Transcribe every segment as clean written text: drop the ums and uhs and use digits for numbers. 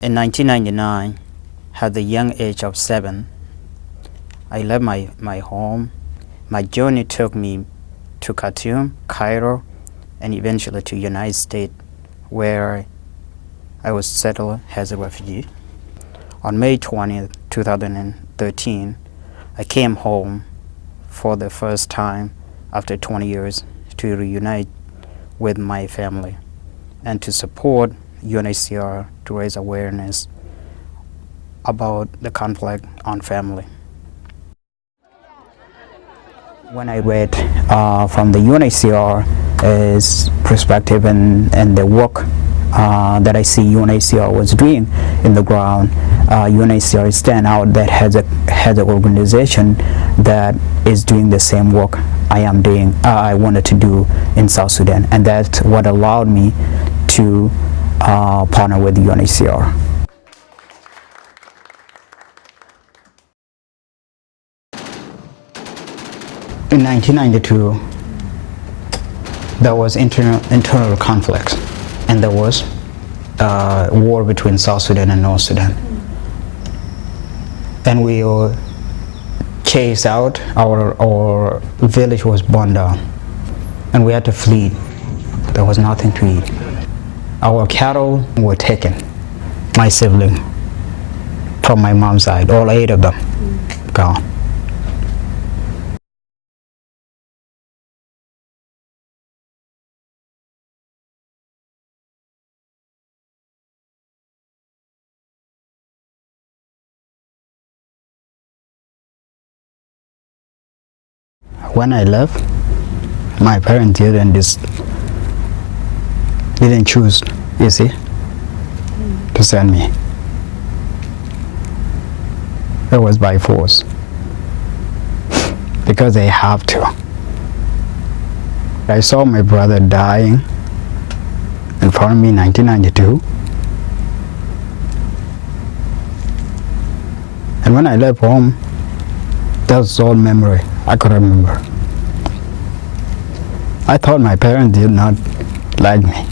In 1999, at the young age of 7, I left my home. My journey took me to Khartoum, Cairo, and eventually to United States, where I was settled as a refugee. On May 20th, 2013, I came home for the first time after 20 years to reunite with my family and to support UNHCR to raise awareness about the conflict on family. When I read from the UNHCR's perspective and the work that I see UNHCR was doing in the ground, UNHCR stand out that has an organization that is doing the same work I am doing. I wanted to do in South Sudan, and that's what allowed me to partner with the UNHCR. In 1992, there was internal conflicts, and there was war between South Sudan and North Sudan. And we were chased out, our village was burned down, and we had to flee. There was nothing to eat. Our cattle were taken, my sibling, from my mom's side, all 8 of them, gone. When I left, my parents didn't choose, you see, to send me. It was by force, because they have to. I saw my brother dying in front of me in 1992. And when I left home, that was all memory I could remember. I thought my parents did not like me.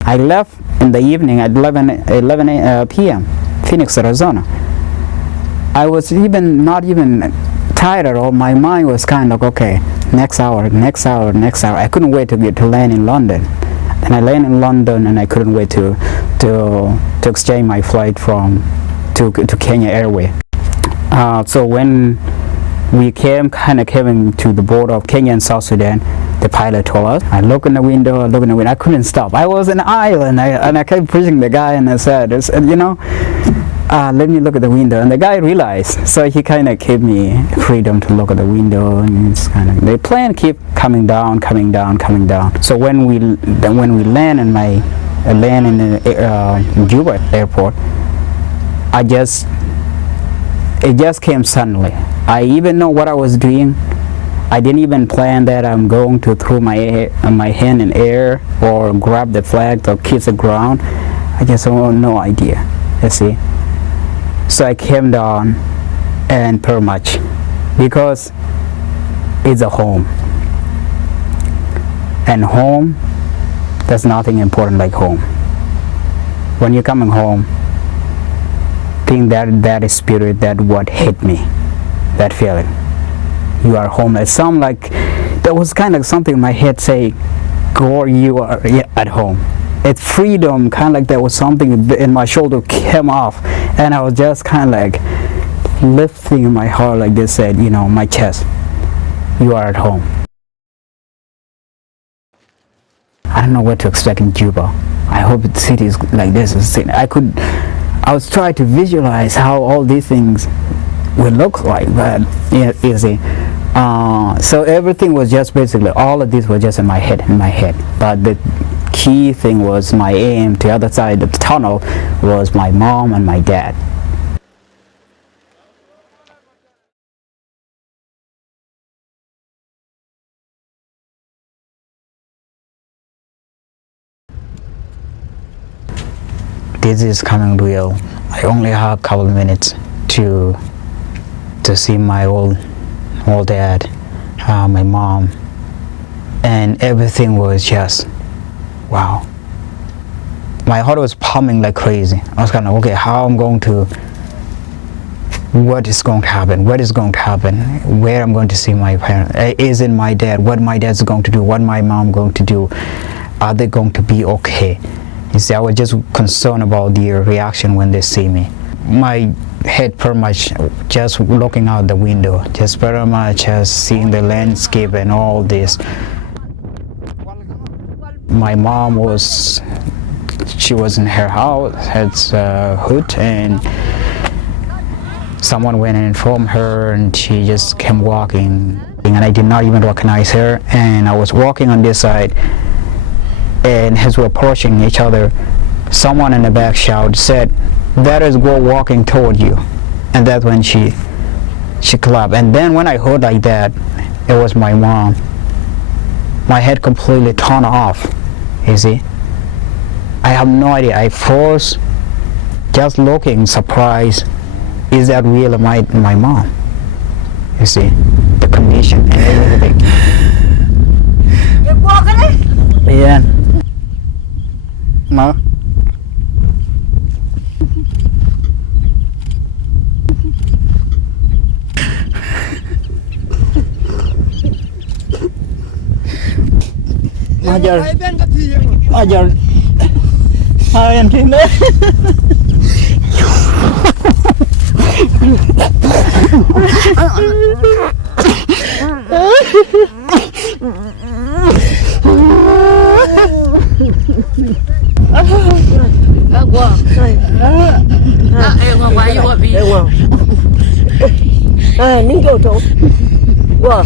I left in the evening at 11 p.m., Phoenix, Arizona. I was not even tired at all. My mind was kind of, okay, next hour. I couldn't wait to land in London. And I landed in London, and I couldn't wait to exchange my flight to Kenya Airways. So when we came to the border of Kenya and South Sudan, the pilot told us, I look in the window, I couldn't stop. I was in the island, and I kept pushing the guy, and I said, let me look at the window. And the guy realized, so he kind of gave me freedom to look at the window, and it's the plane keep coming down. So when we land in Guor airport, it just came suddenly. I even know what I was doing. I didn't even plan that I'm going to throw my hand in air or grab the flag or kiss the ground. I just had no idea, you see. So I came down, and pretty much, because it's a home. And home, there's nothing important like home. When you're coming home, think that spirit, that what hit me, that feeling. You are home. It sounded like there was kind of something in my head saying, Guor, you are at home. It's freedom, kind of like there was something in my shoulder came off, and I was just kind of like lifting my heart like this, said, my chest, you are at home. I don't know what to expect in Juba. I hope cities like this. I was trying to visualize how all these things would look like, but yeah, you see. So everything was just basically, all of this was just in my head. But the key thing was my aim to the other side of the tunnel was my mom and my dad. This is coming real. I only have a couple of minutes to see my old dad, my mom, and everything was just wow. My heart was pumping like crazy. I was kind of, okay, what is going to happen? What is going to happen? Where I'm going to see my parents? Is it my dad? What my dad's going to do? What my mom going to do? Are they going to be okay? You see, I was just concerned about their reaction when they see me. My head pretty much just looking out the window, just pretty much just seeing the landscape and all this. My mom she was in her house, had a hood, and someone went and informed her, and she just came walking, and I did not even recognize her. And I was walking on this side, and as we were approaching each other, someone in the back said, "That is Guor walking toward you." And that's when she clapped. And then when I heard like that, it was my mom. My head completely turned off, you see. I have no idea. I froze, just looking surprised. Is that really my mom? You see, the condition and everything. You're walking it? Yeah. No. Ajar yang sini. Nín chỗ chỗ. Wow.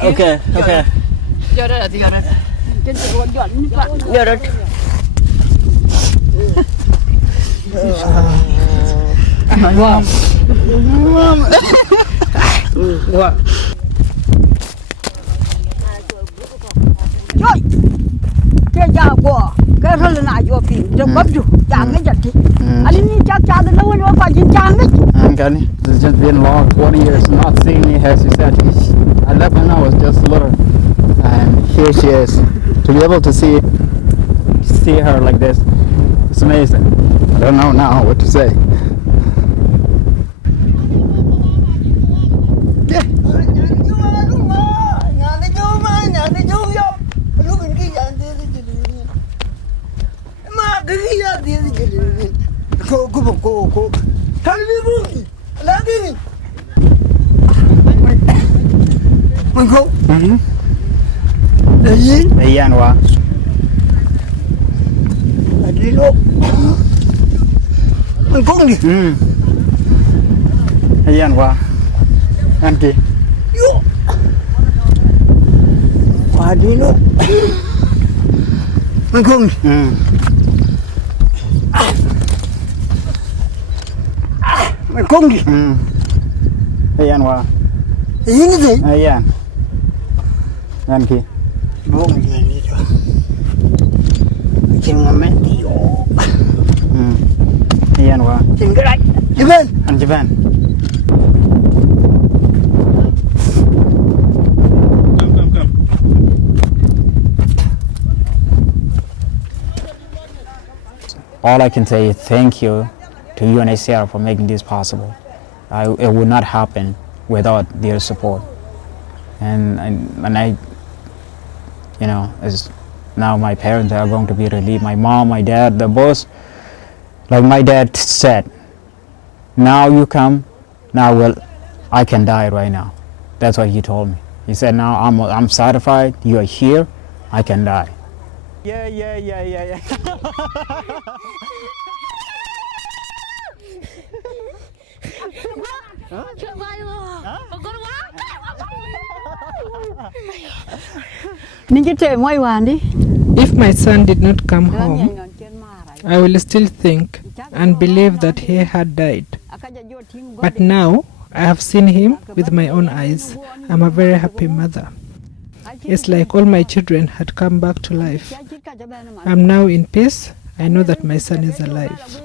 Okay. Giờ đây là gì rồi? Trên cái ruộng dọn như vậy. Giờ đây. Wow. Wow. Trời. Cái nhà của cái rồi là nãy vô pin, rồi bắp rồi, chàng cái gì? Anh ấy cha từ lâu rồi qua chín chàng đấy. Okay, it's just been long 20 years not seeing me. As you said, I left when I was just little, and here she is. To be able to see her like this, it's amazing. I don't know now what to say. Mình không. Để gì? Để gì anh qua? Đi luôn. Mình không đi. Để gì anh qua? Anh kì. Qua đi luôn. Mình không đi. Mình không đi. Để gì anh qua? Để gì cái gì? Để gì anh? Anh kì. Buông gì đi rồi. Chừng mà mấy tí ổ. Để gì anh qua? Chừng cái đánh. Chị bên. Anh chị bên. Come. All I can say is thank you to UNHCR for making this possible. It would not happen without their support. And I, you know, as now my parents are going to be relieved. My mom, my dad, the boss, like my dad said, now you come, now I can die right now. That's what he told me. He said, now I'm satisfied, you are here, I can die. Yeah. Ninji te moi wandi. If my son did not come home, I will still think and believe that he had died. But now I have seen him with my own eyes. I'm a very happy mother. It's like all my children had come back to life. I'm now in peace. I know that my son is alive.